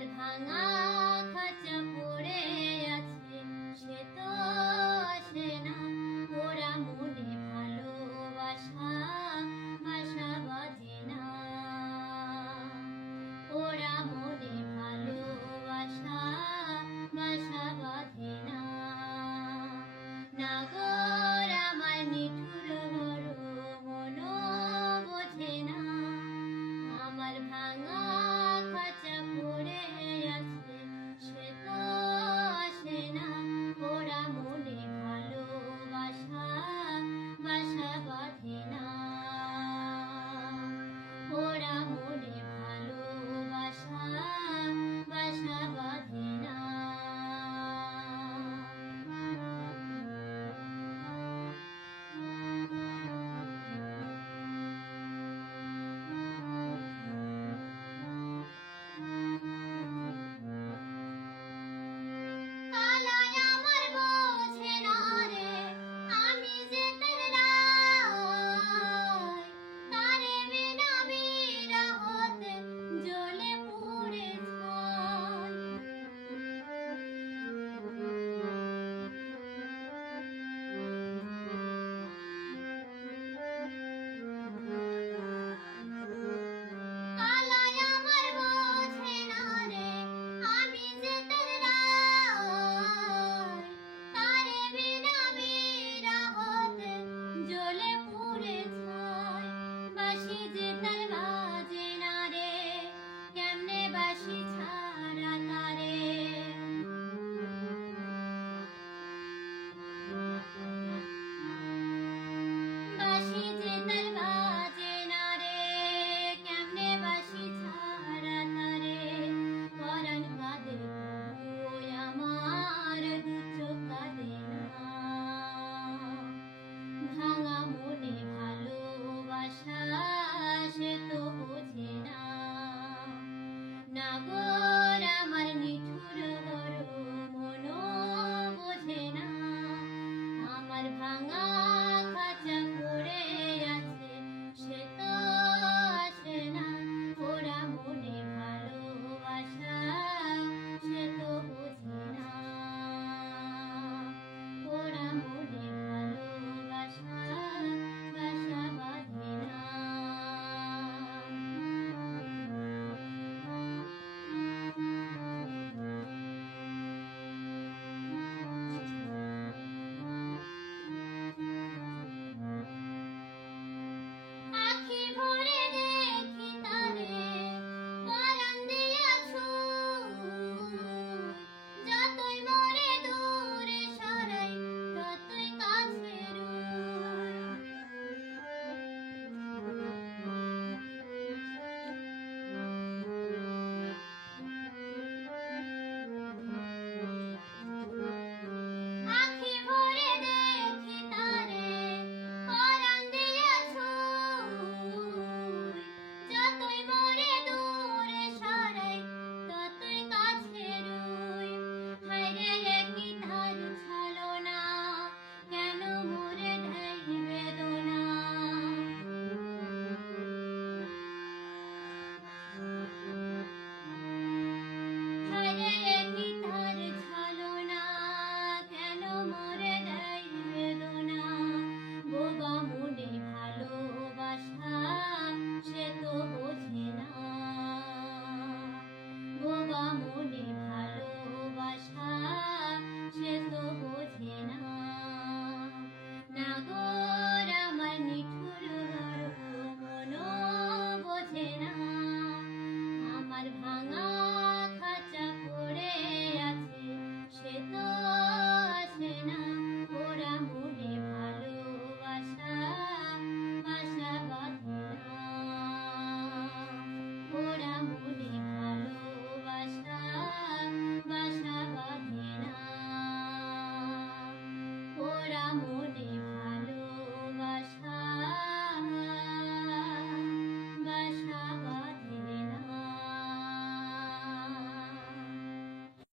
আমার ভাঙা